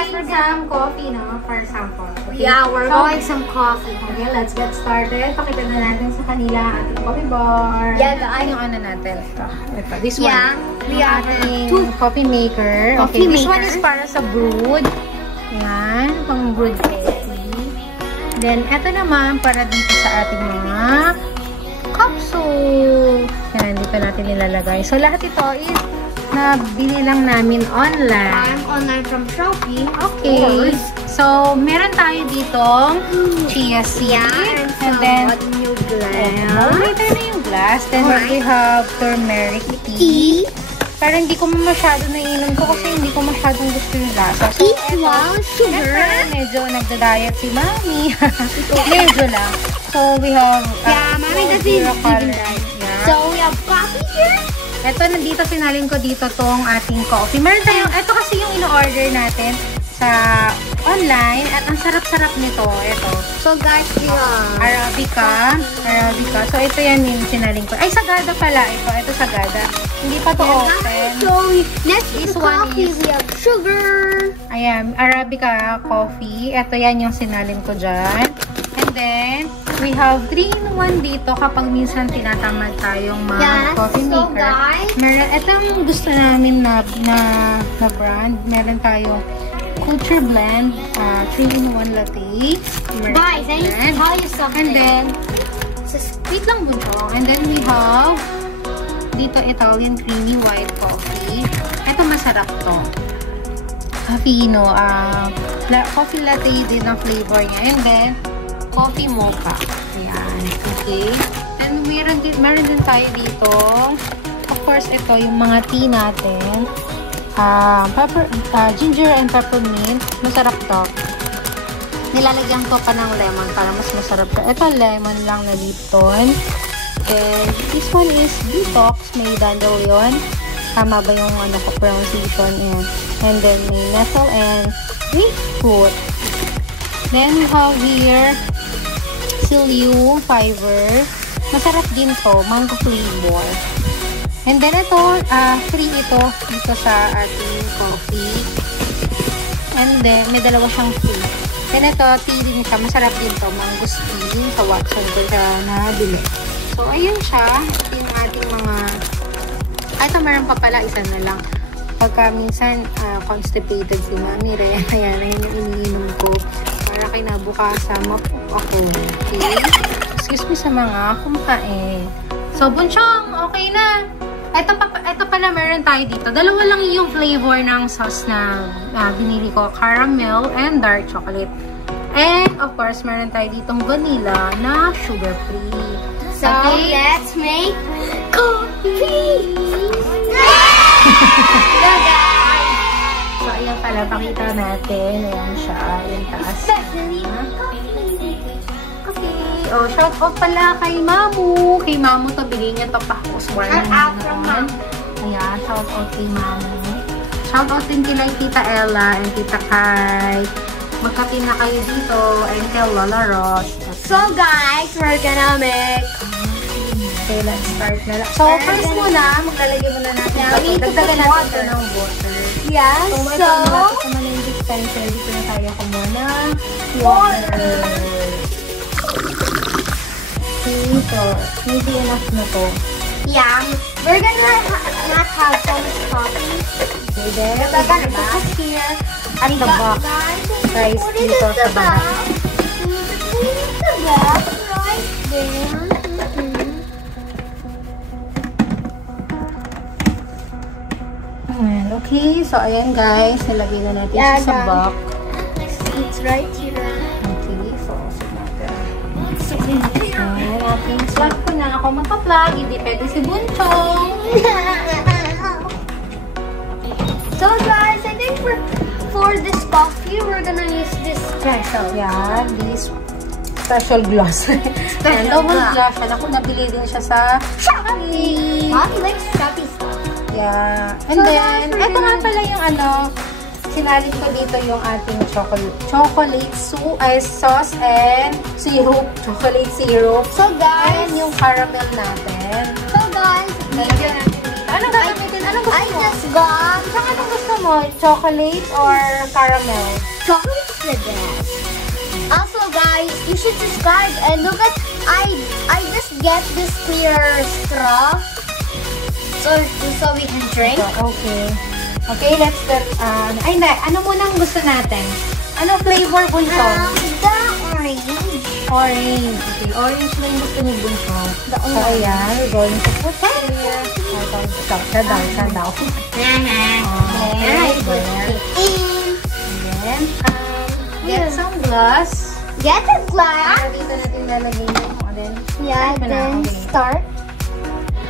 guys, we're some coffee, no? For sample. Okay? Yeah, we're going some coffee. Okay, let's get started. Pakita na natin sa kanila ating coffee bar. Yeah, yung ano natin. Ito. This one. Yeah, we are ating coffee maker. Okay, this one is para sa brewed. Yan, pang brewed coffee. Then, ito naman para dito sa ating mga capsule. Yan, dito natin nilalagay. So, lahat ito is nabili lang namin online. Online from Shopee. Okay. So, meron tayo ditong chia seed. And then, new glass. Ito na yung glass. Then, we have turmeric tea. Pero hindi ko masyado naiinom ko kasi hindi ko masyadong gusto yung lasa. So, sugar. Medyo nagda-diet si Mami. Medyo lang. So, we have Mami doesn't even diet. So, we have coffee here. Ito, nandito, sinalin ko dito tong ating coffee. Meron tayong, ito kasi yung in-order natin sa online. At ang sarap-sarap nito. Ito. So, guys, we have Arabica. So, ito yan yung sinalin ko. Ay, Sagada pala. Ito Sagada. Hindi pa to open. So, next is coffee. We have sugar. Ayan, Arabica coffee. Ito yan yung sinalin ko dyan. And then, we have 3-in-1 dito kapag minsan tinatamad tayong mga coffee maker. So guys, Ito yung gusto namin na brand. Meron tayong Culture Blend 3-in-1 latte. Guys, I need to tell you something. And then, wait lang bunso. And then we have dito Italian creamy white coffee. Ito masarap to. Caffeino. Coffee latte din ang flavor niya. And then, coffee mocha. Ayan. Okay. Then, meron din tayo dito. Of course, ito yung mga tea natin. Ginger and peppermint. Masarap to. Nilalagyan ko pa ng lemon para mas masarap to. Ito, lemon lang na Lipton. And this one is detox. May dandelion. Tama ba yung pronunciation? And then, may nettle and grapefruit. Then, we have here Psyllium fiber. Masarap din to. Mango flavor. And then ito, free ito dito sa ating coffee. And then, may dalawa siyang free. Then ito, tea din siya. Masarap din to. Mangosteen sa Watson ko siya nabili. So, ayun siya. Ito yung ating mga... ito, meron pa pala. Isa na lang. Pagka minsan, constipated si Mami Re. Ayan, ayun yung iniinom ko. Para kinabukasan, ako. Okay? Excuse me sa mga kumakain. So, Bunchong, okay na. Ito pala, meron tayo dito. Dalawa lang yung flavor ng sauce na binili ko. Caramel and dark chocolate. And, of course, meron tayo ditong vanilla na sugar-free. So, let's make coffee! Hello, guys! So, ayan pala. Pakita natin. Ayan siya. Ayan taas. Oh, shout out pala kay Mamu. Kay Mamu to, bilhin niya to pa. Shout out from Mamu. Ayan, shout out kay Mamu. Shout out din kila Tita Ella and Tita Kai. Magkape na kayo dito and kay Lola Ross. Okay. So guys, we're gonna make... Okay, let's start na lang. So, first muna, maglalagay muna natin. Dagdagan natin ng water. Yeah, so... Ito naman yung dispenser. Dito na tayo muna. Water. Okay, so, maybe enough na to. Yeah, we're gonna not have so much coffee. Okay, then, We're gonna put this here. At the box. Guys, dito sa bahay. The box right there. Okay, so ayan guys, nilagay na natin siya sa box. It's right here. Okay, so ayan natin. Swap ko na ako magpa-plug. Hindi pwede si Bunchong. So guys, I think for this coffee, we're gonna use this special. Yeah, this special gloss. Double gloss siya. Ako, nabili din siya sa Shopee. Mommy likes Shopee stuff. Yeah. And then, ito nga pala yung sinalin ko dito yung ating chocolate sauce and syrup. Chocolate syrup. So guys, and yung caramel natin. So guys, lalagyan natin dito Anong gagamitin? Anong gusto I mo? just got Saan anong gusto mo? Chocolate or caramel? chocolate's the best. Also, guys, you should subscribe and look at I just get this clear straw so we can drink. Okay. Okay, let's get, ay, hindi. Ano munang gusto natin? Anong flavor, Bunso? The orange. Orange. Okay, orange na yung gusto ni Bunso. So, ayan, we're going to put here. Siya daw. Alright, put it in. Then, get some glass. Get a glass. Dito natin lalagay yung, then, Yeah, then start.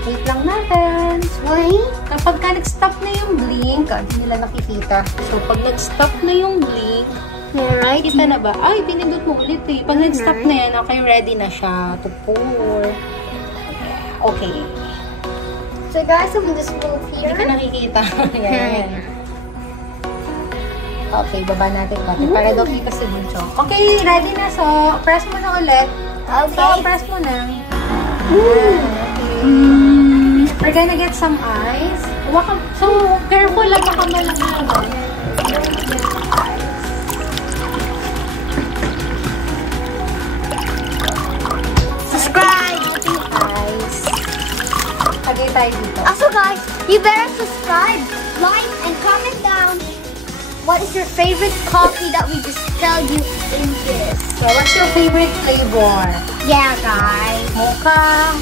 wait lang natin. Wait. Kapag ka nag-stop na yung blink, hindi nila nakikita. So, pag nag-stop na yung blink, Right. kita na ba? Ay, pinindot mo ulit eh. Pag nag-stop na yan, okay, ready na siya to pour. Okay. So guys, I'm just move Hindi ka here. nakikita. Yan. Okay, baba natin konti para daw kita si Buncho. Okay, ready na. So, press mo na ulit. Okay. So, press mo na. Okay. We're gonna get some ice. So, careful lang baka malaki. Subscribe. Ice. Lagay tayo dito. Also guys, you better subscribe, like, and comment down what is your favorite coffee that we just tell you in this. So, what's your favorite flavor? Yeah guys. Mocha,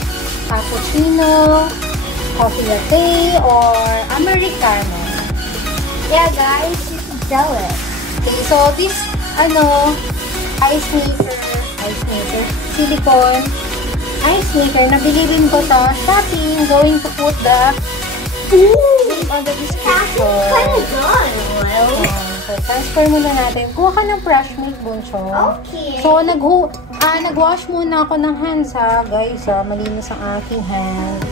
cappuccino, coffee latte, or americano? Yeah guys, you should tell it. Okay, so this, ice maker, silicone, ice maker, nabili rin ko sa Shopee. I'm going to put the link on the description. So, transfer muna natin. Kuha ka ng fresh milk, Buncho. Okay. So, nag-wash muna ako ng hands, ha, guys. Malinis ang aking hands.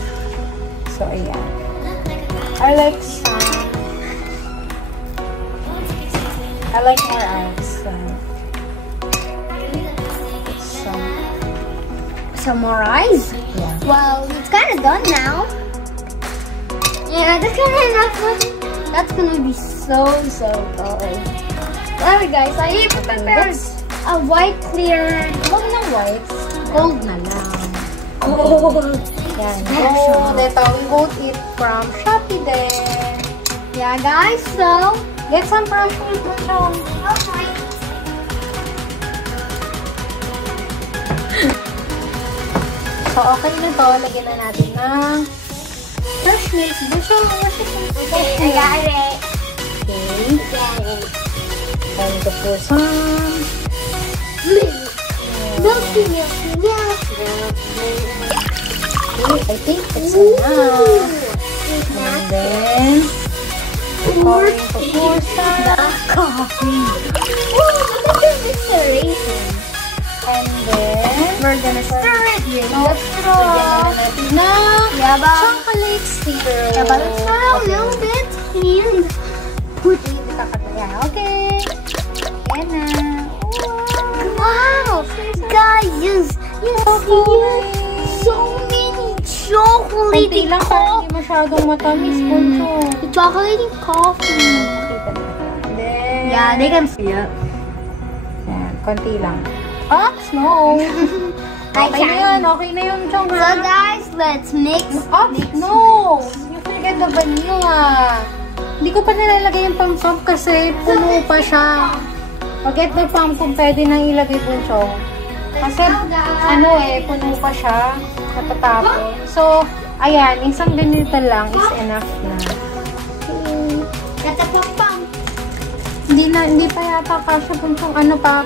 So, ayan. I like more ice. Some more ice? Yeah. Well, it's kind of done now. Yeah, that's kind of enough. That's gonna be so good. Alright guys, I prepared a white clear. Huwag ng white. Gold na lang. Gold. Yan. Gold. Ito, we bought it from Shopee din. Yeah guys, so Get some fresh milk, Buncho. okay. So, okay na to. Lagyan na natin ng fresh milk. Buncho, fresh milk. Okay, I got it. Okay. Got it. Time to put some Milky, milky, milk. Okay, I think it's enough. And then, we're going to pour some coffee. Ooh, look at this raisin. And then, We're gonna stir it with no straw. Lagyan na natin ng Yeah, but chocolate syrup. let's stir a little bit and put it. Yan, okay. Yan na. Wow, guys, you see so many chocolate Kunti lang para hindi masyadong matamis, Buncho. chocolate coffee. Kita natin. Then, Yeah, they can see it. yan, konti lang. Oops, no. Okay na yun, okay na yun, Chong, So ha? guys, let's mix. Oops, no. You forget the vanilla. Hindi ko pa nilalagay yung pump kasi puno pa siya. Forget the pump kung pwede nang ilagay po siya. Kasi, puno pa siya. Natatapon. So, ayan, isang ganito lang is enough na. That's a pump. Hindi pa yata kasya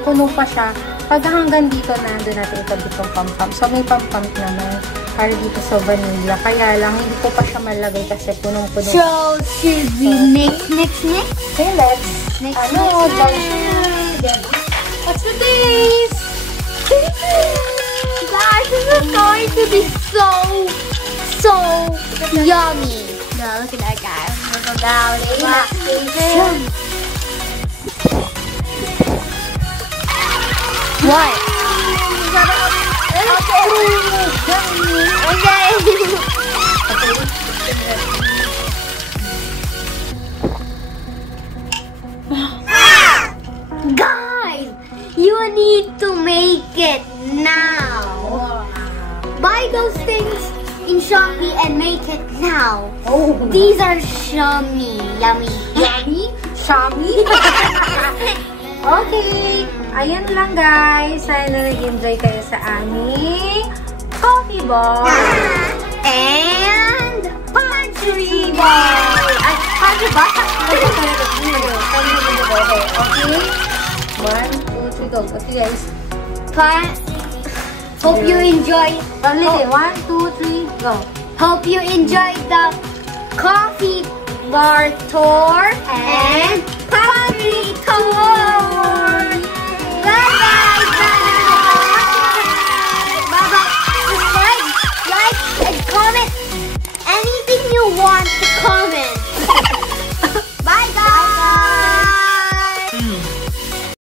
puno pa siya. Pag hanggang dito, nandun natin ito ditong pump. So, may pump naman. Para dito sa vanilla. Kaya lang, hindi ko pa siya malagay kasi punong-puno. So, should we mix? Okay, let's Mix. What's the taste? Guys, this is going to be so yummy. No, look at that guy. Look at that. What? Okay. Okay. Guys, you need to make it now. Buy those things in Shopee and make it now. Oh. These are yummy. Yummy? Shami? Okay. Ayun lang guys. Sana nag-enjoy kayo sa aming coffee bar. And pantry bar. Ay, pantry bar? Okay? 1, 2, 3, go. Okay guys. Hope you enjoy. Ulitin. 1, 2, 3, go. Hope you enjoyed the coffee bar tour and pantry tour. Bye bye.